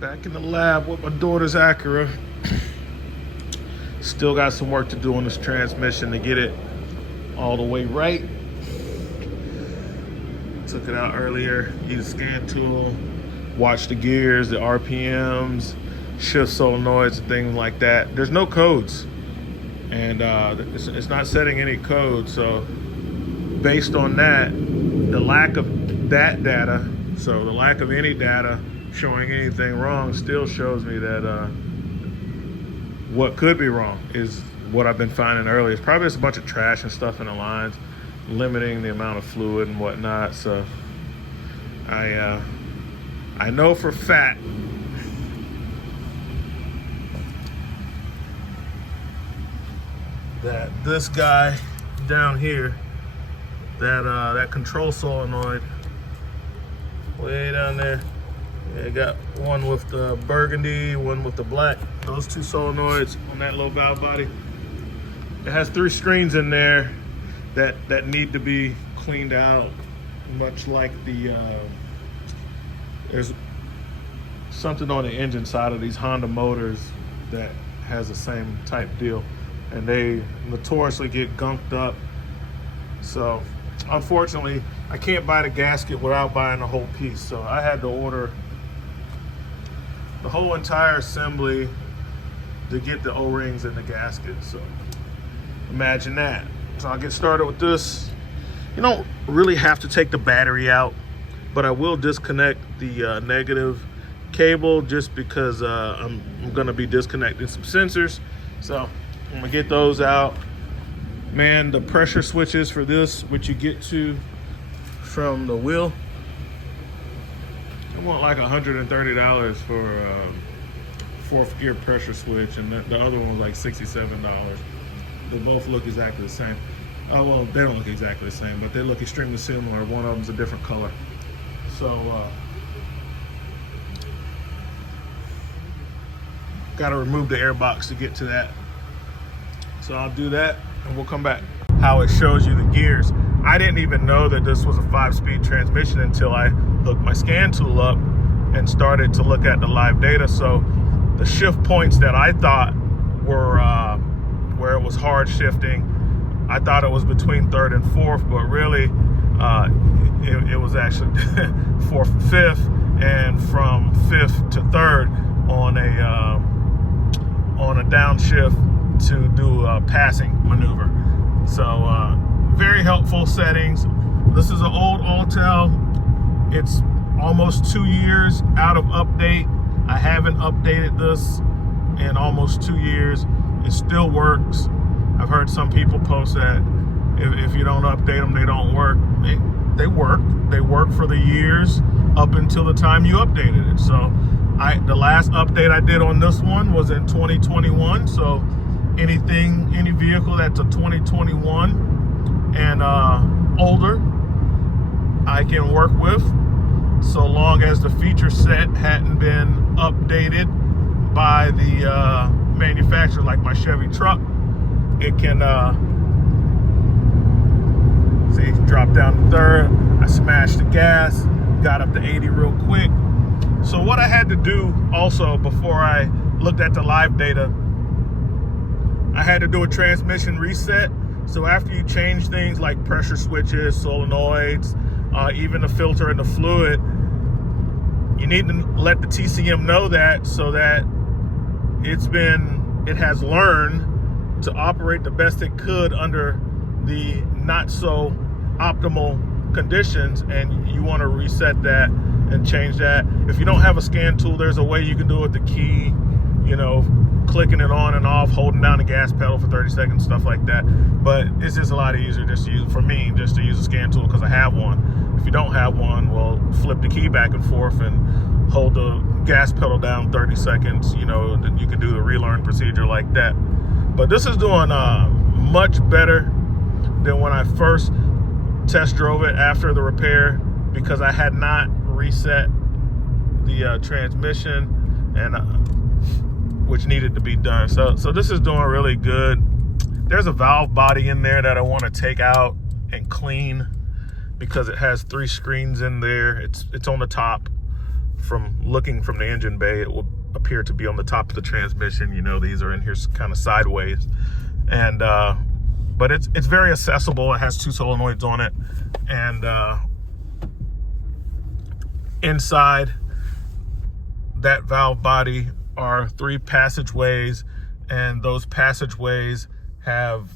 Back in the lab with my daughter's Acura. Still got some work to do on this transmission to get it all the way right. Took it out earlier, used a scan tool, watched the gears, the RPMs, shift solenoids and things like that. There's no codes, and it's not setting any code. So based on that, the lack of that data, so the lack of any data showing anything wrong, still shows me that what could be wrong is what I've been finding earlier. It's probably just a bunch of trash and stuff in the lines, limiting the amount of fluid and whatnot. So I know for a fact that this guy down here, that control solenoid way down there, I got one with the burgundy, one with the black. Those two solenoids on that low valve body. It has 3 screens in there that need to be cleaned out, much like there's something on the engine side of these Honda motors that has the same type deal, and they notoriously get gunked up. So unfortunately, I can't buy the gasket without buying the whole piece. So I had to order the whole entire assembly to get the O-rings and the gasket. So imagine that. So I'll get started with this. You don't really have to take the battery out, but I will disconnect the negative cable just because I'm gonna be disconnecting some sensors. So I'm gonna get those out. Man, the pressure switches for this, which you get to from the wheel, I want like $130 for a 4th gear pressure switch, and the other one was like $67. They both look exactly the same. Oh, well, they don't look exactly the same, but they look extremely similar. One of them's a different color. So, got to remove the air box to get to that. So I'll do that, and we'll come back. How it shows you the gears. I didn't even know that this was a 5-speed transmission until I hooked my scan tool up and started to look at the live data. So the shift points that I thought were where it was hard shifting, I thought it was between 3rd and 4th, but really it was actually 4th and 5th, and from 5th to 3rd on a downshift to do a passing maneuver. So very helpful settings. This is an old Autel. It's almost 2 years out of update. I haven't updated this in almost 2 years. It still works. I've heard some people post that if you don't update them, they don't work. They work. They work for the years up until the time you updated it. So the last update I did on this one was in 2021. So any vehicle that's a 2021 and older, I can work with, so long as the feature set hadn't been updated by the manufacturer, like my Chevy truck. It can see, drop down to 3rd. I smashed the gas, got up to 80 real quick. So what I had to do also before I looked at the live data, I had to do a transmission reset. So after you change things like pressure switches, solenoids, even the filter and the fluid, you need to let the TCM know that, so that it has learned to operate the best it could under the not so optimal conditions, and you want to reset that and change that. If you don't have a scan tool, there's a way you can do it with the key, clicking it on and off, holding down the gas pedal for 30 seconds, stuff like that. But it's just a lot easier just to use, for me, just to use a scan tool because I have one. If you don't have one, well, flip the key back and forth and hold the gas pedal down 30 seconds, then you can do the relearn procedure like that. But this is doing much better than when I first test drove it after the repair, because I had not reset the transmission, and which needed to be done. So this is doing really good. There's a valve body in there that I want to take out and clean because it has 3 screens in there. It's on the top from looking from the engine bay, it will appear to be on the top of the transmission. You know, these are in here kind of sideways, and but it's very accessible. It has 2 solenoids on it, and inside that valve body are 3 passageways, and those passageways have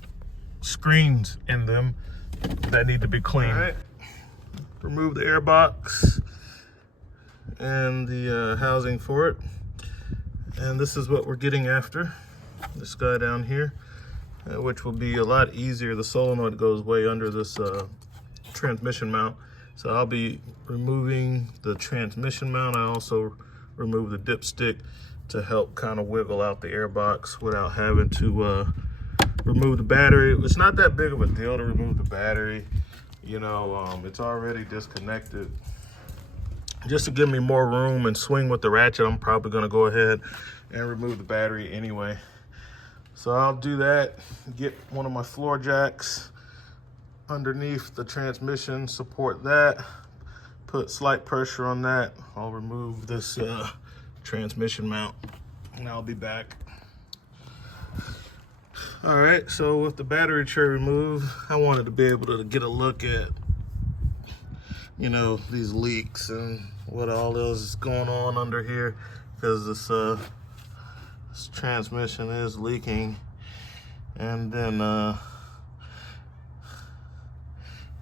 screens in them that need to be cleaned. All right. Remove the air box and the housing for it, and this is what we're getting after. This guy down here, which will be a lot easier. The solenoid goes way under this transmission mount, so I'll be removing the transmission mount. I also remove the dipstick to help kind of wiggle out the air box without having to remove the battery. It's not that big of a deal to remove the battery. You know, it's already disconnected. Just to give me more room and swing with the ratchet, I'm probably going to go ahead and remove the battery anyway. So I'll do that, get one of my floor jacks underneath the transmission, support that, put slight pressure on that. I'll remove this transmission mount, and I'll be back. All right, so with the battery tray removed, I wanted to be able to get a look at, you know, these leaks and what all is going on under here, because this transmission is leaking. And then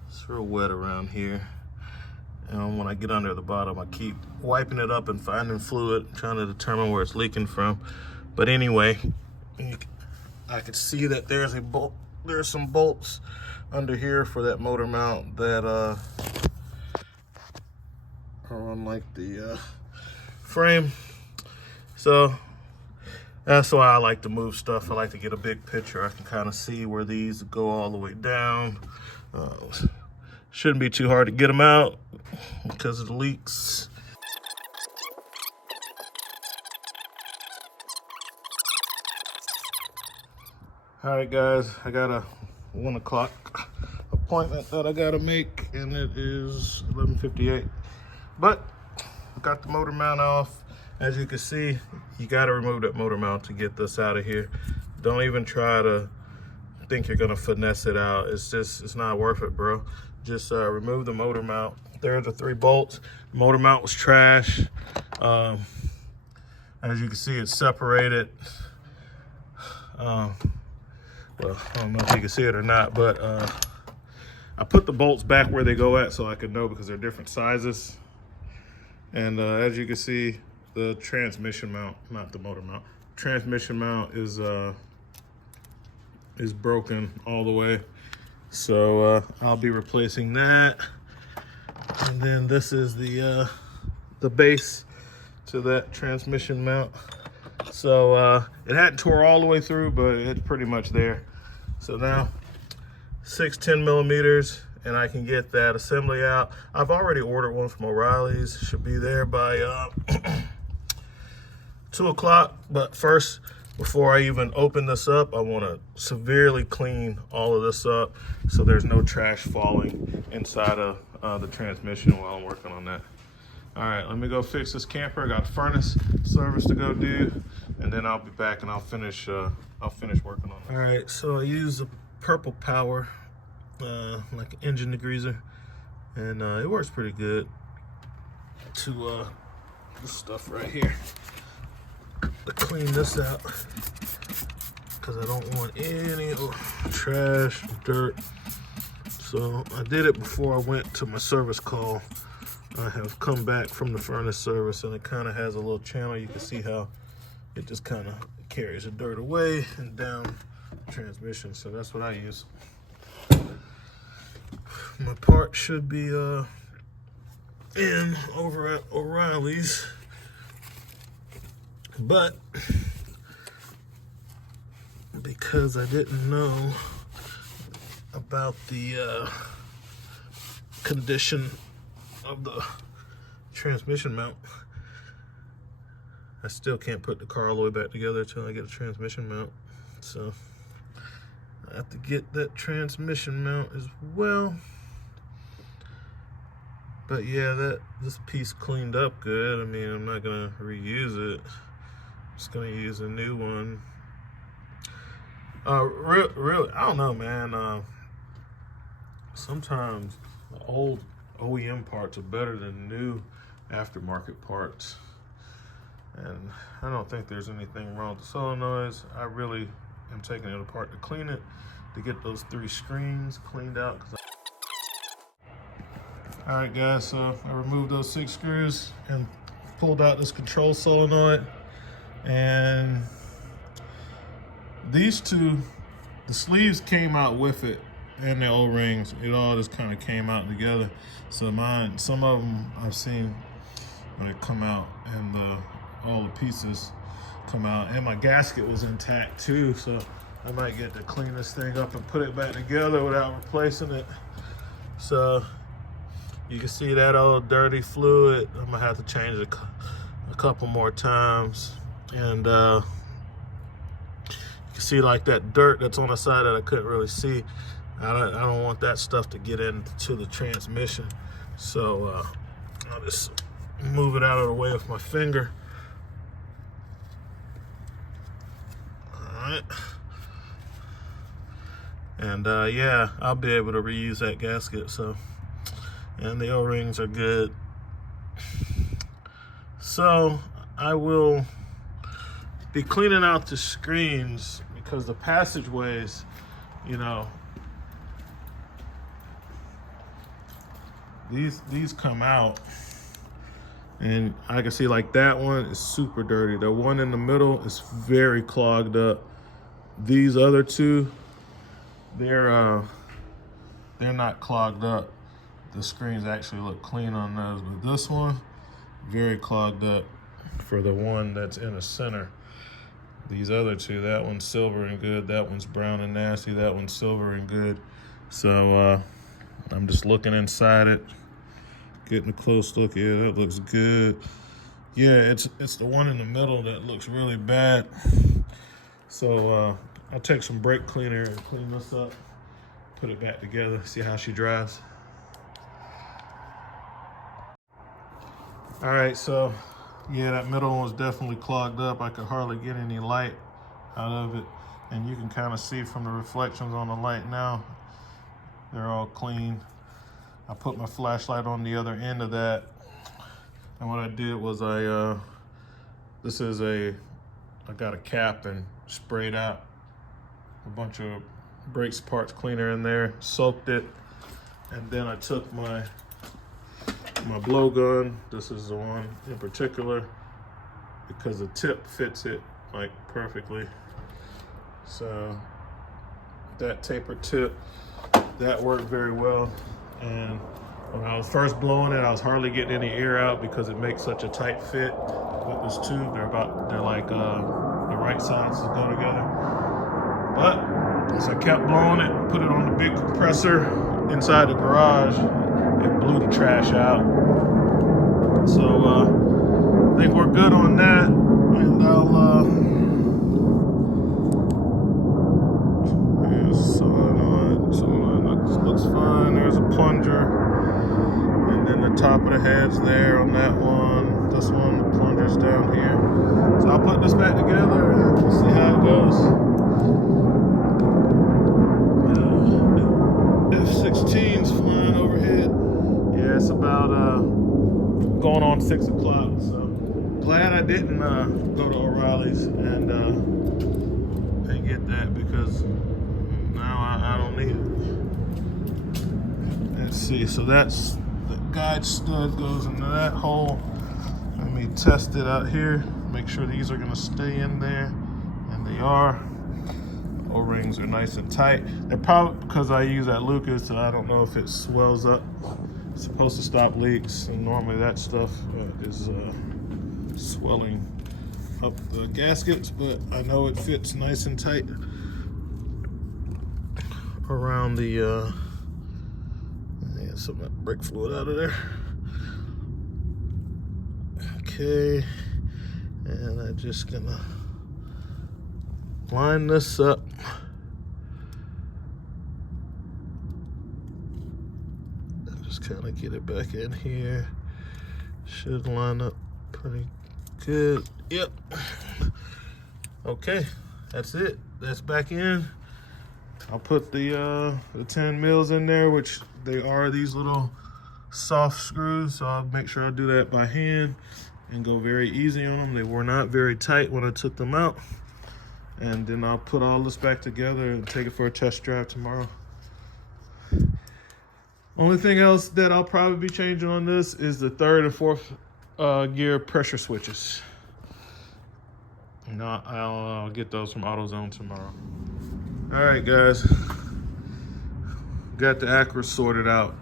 it's real wet around here, and when I get under the bottom, I keep wiping it up and finding fluid, trying to determine where it's leaking from. But anyway, I could see that there's a bolt. There's some bolts under here for that motor mount that are on like the frame. So that's why I like to move stuff. I like to get a big picture. I can kind of see where these go all the way down. Shouldn't be too hard to get them out because of the leaks. All right, guys, I got a 1 o'clock appointment that I gotta make, and it is 11:58. But I got the motor mount off. As you can see, you gotta remove that motor mount to get this out of here. Don't even try to think you're gonna finesse it out. It's not worth it, bro. Just remove the motor mount. There are the 3 bolts. Motor mount was trash. As you can see, it's separated. Well, I don't know if you can see it or not, but I put the bolts back where they go at so I could know, because they're different sizes. And as you can see, the transmission mount, not the motor mount, transmission mount is broken all the way. So I'll be replacing that. And then this is the base to that transmission mount. So it hadn't tore all the way through, but it's pretty much there. So now 6 10mm, and I can get that assembly out. I've already ordered one from O'Reilly's. Should be there by 2 o'clock. But first, before I even open this up, I want to severely clean all of this up so there's no trash falling inside of the transmission while I'm working on that. All right, let me go fix this camper. I got furnace service to go do, and then I'll be back and I'll finish working on it. All right, so I use a Purple Power, like an engine degreaser, and it works pretty good to this stuff right here, to clean this out, because I don't want any trash, dirt. So I did it before I went to my service call. I have come back from the furnace service, and it kind of has a little channel. You can see how it just kind of carries the dirt away and down the transmission. So that's what I use. My part should be in over at O'Reilly's, but because I didn't know about the condition of the transmission mount, I still can't put the car all the way back together until I get a transmission mount. So I have to get that transmission mount as well. But yeah, this piece cleaned up good. I mean, I'm not gonna reuse it. Just gonna use a new one. Really, I don't know, man. Sometimes the old OEM parts are better than new aftermarket parts. And I don't think there's anything wrong with the solenoids. I really am taking it apart to clean it, to get those 3 screens cleaned out. All right, guys, so I removed those 6 screws and pulled out this control solenoid. And these 2, the sleeves came out with it and the O-rings. It all just kind of came out together. So some of them I've seen when it come out and all the pieces come out. And my gasket was intact too, so I might get to clean this thing up and put it back together without replacing it. So you can see that old dirty fluid. I'm gonna have to change it a couple more times. And you can see like that dirt that's on the side that I couldn't really see. I don't want that stuff to get into the transmission. So I'll just move it out of the way with my finger. All right. And yeah, I'll be able to reuse that gasket. So, and the O-rings are good. So I will be cleaning out the screens because the passageways, you know, these come out, and I can see like that one is super dirty. The one in the middle is very clogged up. These other 2, they're not clogged up. The screens actually look clean on those, but this one, very clogged up for the one that's in the center. These other 2, that one's silver and good, that one's brown and nasty, that one's silver and good. So I'm just looking inside it, getting a close look. Yeah, that looks good. Yeah, it's the one in the middle that looks really bad. So I'll take some brake cleaner and clean this up, put it back together, see how she dries. All right, so yeah, that middle one was definitely clogged up. I could hardly get any light out of it. And you can kind of see from the reflections on the light now, they're all clean. I put my flashlight on the other end of that. And what I did was I got a cap and sprayed out a bunch of brakes parts cleaner in there, soaked it. And then I took my blowgun. This is the one in particular because the tip fits it like perfectly. So that taper tip, that worked very well. And when I was first blowing it, I was hardly getting any air out because it makes such a tight fit with this tube. They're like the right sides to go together. But as I kept blowing it, put it on the big compressor inside the garage, it blew the trash out. So I think we're good on that. And I'll there's solenoid looks fine. There's a plunger. And then the top of the head's there on that one. This one, the plunger's down here. So I'll put this back together and we'll see how it goes. F-16's flying overhead. Yeah, it's about going on 6 o'clock. So glad I didn't go to O'Reilly's and get that because now I don't need it. Let's see. So that's the guide stud goes into that hole. Let me test it out here. Make sure these are going to stay in there, and they are. O-rings are nice and tight. They're probably because I use that Lucas, so I don't know if it swells up. It's supposed to stop leaks, and normally that stuff is swelling up the gaskets, but I know it fits nice and tight around the yeah, some of that brake fluid out of there. Okay, and I'm just gonna line this up. And just kind of to get it back in here. Should line up pretty good. Yep. Okay, that's it. That's back in. I'll put the 10 mils in there, which they are these little soft screws. So I'll make sure I do that by hand and go very easy on them. They were not very tight when I took them out. And then I'll put all this back together and take it for a test drive tomorrow. Only thing else that I'll probably be changing on this is the 3rd and 4th gear pressure switches. No, I'll get those from AutoZone tomorrow. All right, guys. Got the Acura sorted out.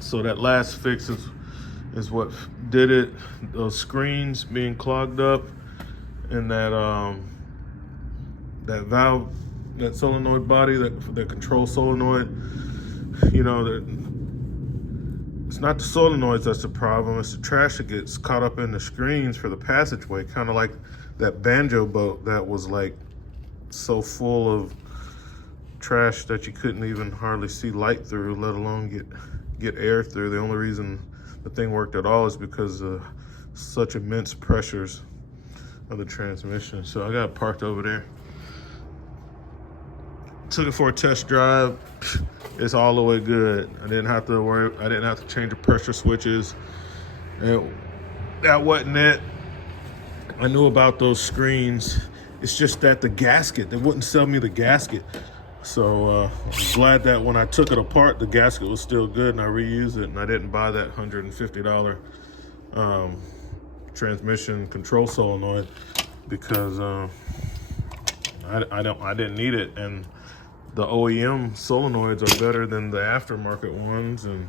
So that last fix is what did it. Those screens being clogged up and that that valve, that solenoid body, that control solenoid. You know, it's not the solenoids that's the problem. It's the trash that gets caught up in the screens for the passageway. Kind of like that banjo boat that was like so full of trash that you couldn't even hardly see light through, let alone get air through. The only reason the thing worked at all is because of such immense pressures of the transmission. So I got it parked over there. Took it for a test drive. It's all the way good. I didn't have to worry. I didn't have to change the pressure switches. That wasn't it. I knew about those screens. It's just that the gasket, they wouldn't sell me the gasket. So I'm glad that when I took it apart, the gasket was still good and I reused it and I didn't buy that $150 transmission control solenoid because I didn't need it. And the OEM solenoids are better than the aftermarket ones, and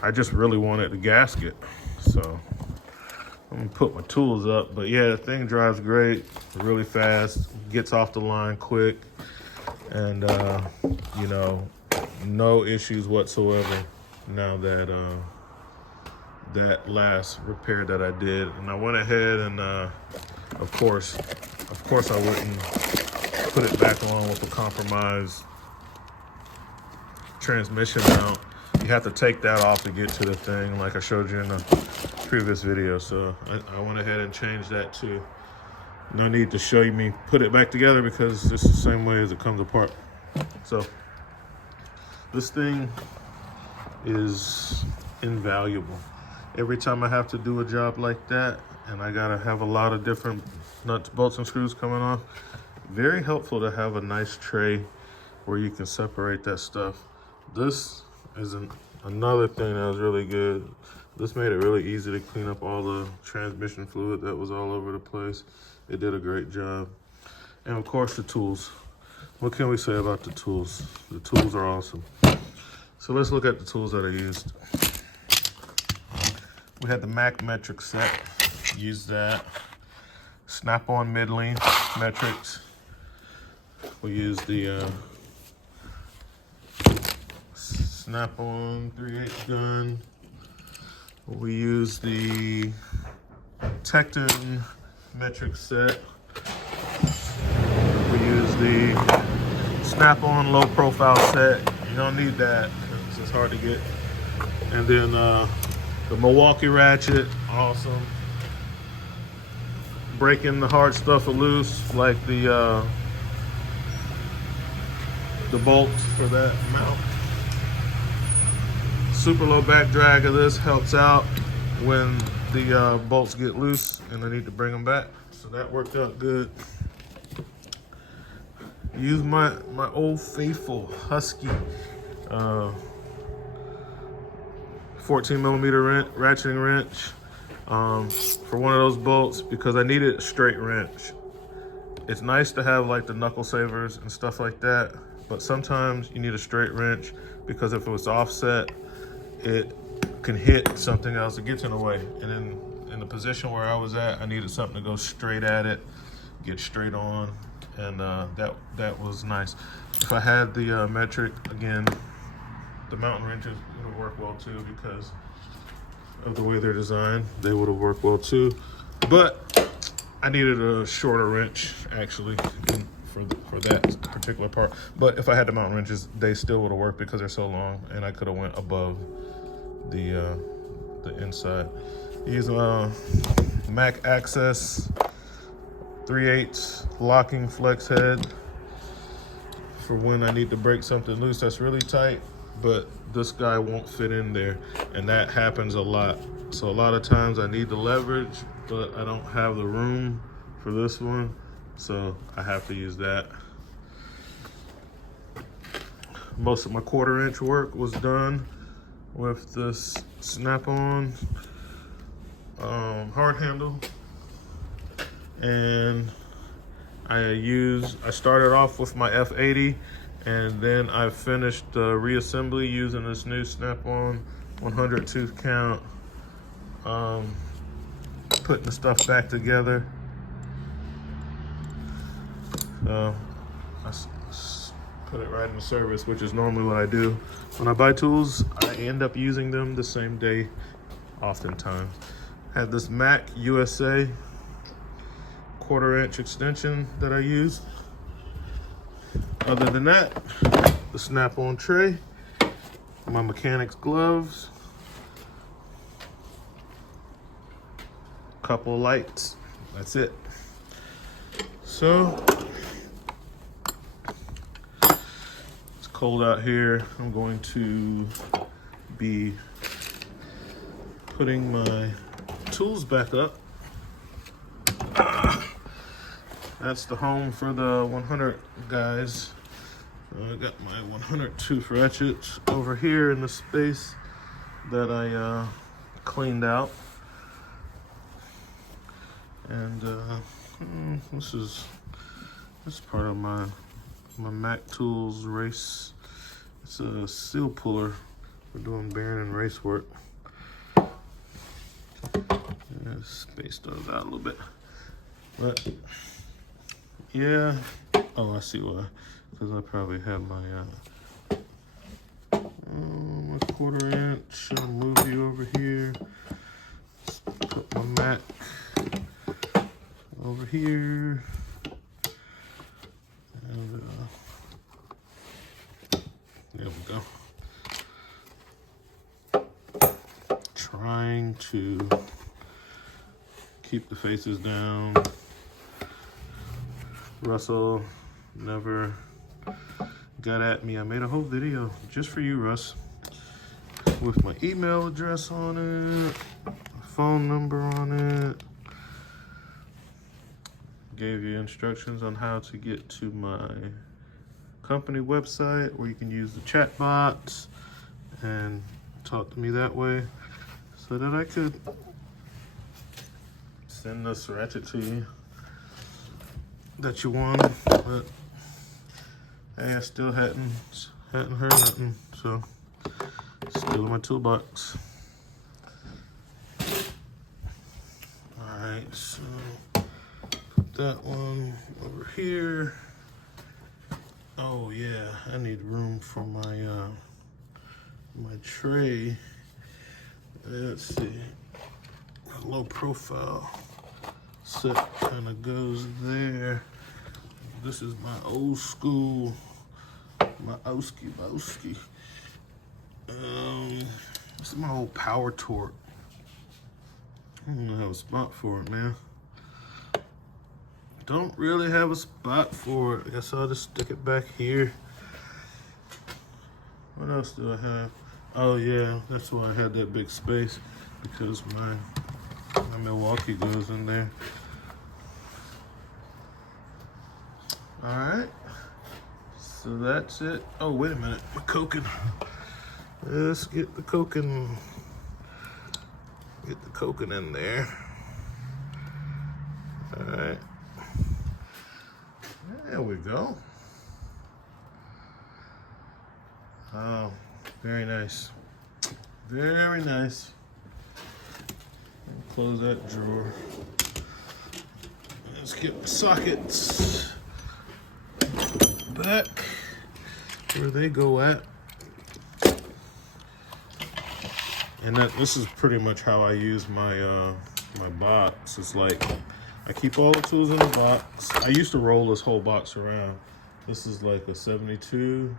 I just really wanted the gasket. So I'm gonna put my tools up, but yeah, the thing drives great, really fast, gets off the line quick, and you know, no issues whatsoever now that that last repair that I did. And I went ahead and of course I wouldn't put it back on with the compromised transmission mount. You have to take that off to get to the thing, like I showed you in the previous video. So I went ahead and changed that too. No need to show you me put it back together because it's the same way as it comes apart. So this thing is invaluable. Every time I have to do a job like that and I gotta have a lot of different nuts, bolts, and screws coming off, very helpful to have a nice tray where you can separate that stuff. This is another thing that was really good. This made it really easy to clean up all the transmission fluid that was all over the place. It did a great job. And of course the tools. What can we say about the tools? The tools are awesome. So let's look at the tools that I used. We had the Mac metric set. Used that. Snap-on mid-length metrics. We used the Snap-on 3/8 gun. We used the Tecton metric set. We used the Snap-on low profile set. You don't need that because it's hard to get. And then the Milwaukee ratchet, awesome. Breaking the hard stuff loose, like the bolts for that mount. Super low back drag of this helps out when the bolts get loose and I need to bring them back. So that worked out good. Use my old faithful Husky 14 millimeter ratcheting wrench for one of those bolts because I needed a straight wrench. It's nice to have like the knuckle savers and stuff like that, but sometimes you need a straight wrench because if it was offset, it can hit something else. It gets in the way. And in the position where I was at, I needed something to go straight at it, get straight on, and that was nice. If I had the metric, again, the mountain wrenches would have worked well too because of the way they're designed. They would have worked well too. But I needed a shorter wrench actually for that particular part. But if I had the mountain wrenches, they still would have worked because they're so long and I could have went above the inside. Use Mac Access 3/8 locking flex head for when I need to break something loose that's really tight, but this guy won't fit in there, and that happens a lot. So a lot of times I need the leverage, but I don't have the room for this one, so I have to use that. Most of my 1/4 inch work was done with this snap-on hard handle, and I started off with my F80, and then I finished the reassembly using this new snap-on 100 tooth count, putting the stuff back together. I put it right in the service, which is normally what I do. When I buy tools, I end up using them the same day, oftentimes. Had this Mac USA 1/4 inch extension that I use. Other than that, the snap-on tray, my mechanic's gloves, couple lights, that's it. So, it's cold out here. I'm going to be putting my tools back up. That's the home for the 100 guys. I got my 100 tooth ratchets over here in the space that I cleaned out. And this is part of my Mac Tools race. It's a seal puller. We're doing bearing and race work. Yeah, spaced those out a little bit, but yeah. Oh, I see why. Because I probably have my my 1/4 inch. I'll move you over here. Put my Mac over here, and there we go. Trying to keep the faces down. Russell never got at me. I made a whole video just for you, Russ, with my email address on it, phone number on it. Gave you instructions on how to get to my company website where you can use the chat bots and talk to me that way, so that I could send this ratchet to you that you wanted. But hey, I still hadn't heard nothing, so still in my toolbox. All right, so put that one over here. Oh yeah, I need room for my my tray. Let's see, a low profile set kind of goes there. This is my old school, my Oski. This is my old power torque. I don't have a spot for it, man. Don't really have a spot for it. I guess I'll just stick it back here. What else do I have? Oh yeah, that's why I had that big space, because my Milwaukee goes in there. All right, so that's it. Oh, wait a minute, my coking. Let's get the coking. Get the coking in there. All right. There we go. Oh, very nice. Very nice. Close that drawer. Let's get the sockets back where they go at. And this is pretty much how I use my my box. It's like I keep all the tools in the box. I used to roll this whole box around. This is like a 72.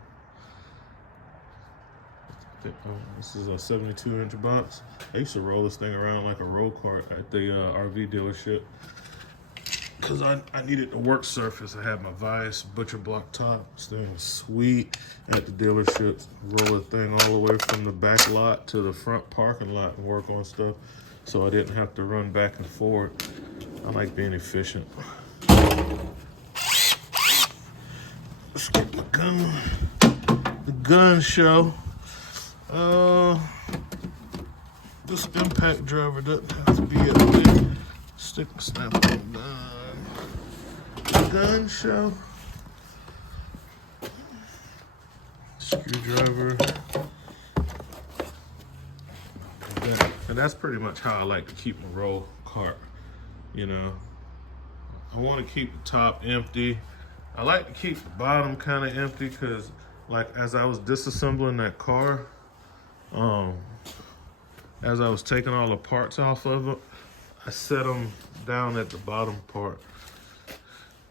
This is a 72-inch box. I used to roll this thing around like a roll cart at the RV dealership because I needed the work surface. I had my Vice butcher block top. This thing was sweet at the dealership. Roll the thing all the way from the back lot to the front parking lot and work on stuff, so I didn't have to run back and forth. I like being efficient. Let's get the gun show. This impact driver doesn't have to be at the stick snap on gun show. Screwdriver. And that's pretty much how I like to keep my roll cart. You know, I want to keep the top empty. I like to keep the bottom kind of empty because, like, as I was disassembling that car, as I was taking all the parts off of it, I set them down at the bottom part,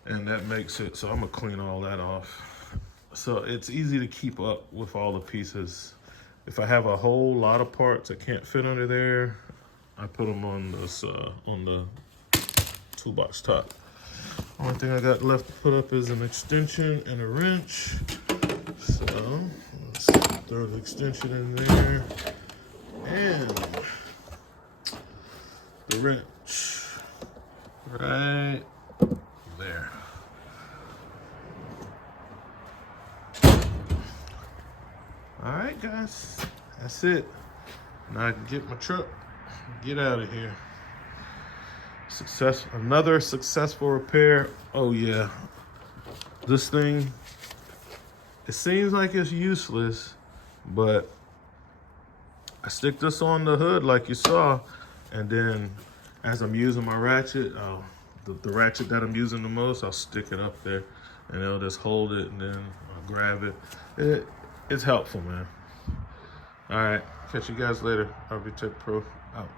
and that makes it so I'm gonna clean all that off. So it's easy to keep up with all the pieces. If I have a whole lot of parts that can't fit under there, I put them on this on the toolbox top. Only thing I got left to put up is an extension and a wrench. So let's throw the extension in there and the wrench right there. All right, guys, that's it. Now I can get my truck, get out of here. Another successful repair. Oh yeah, this thing, it seems like it's useless, but I stick this on the hood like you saw, and then as I'm using my ratchet, the ratchet that I'm using the most, I'll stick it up there and it'll just hold it, and then I'll grab it. It's helpful, man. All right, catch you guys later. RV Tech Pro out.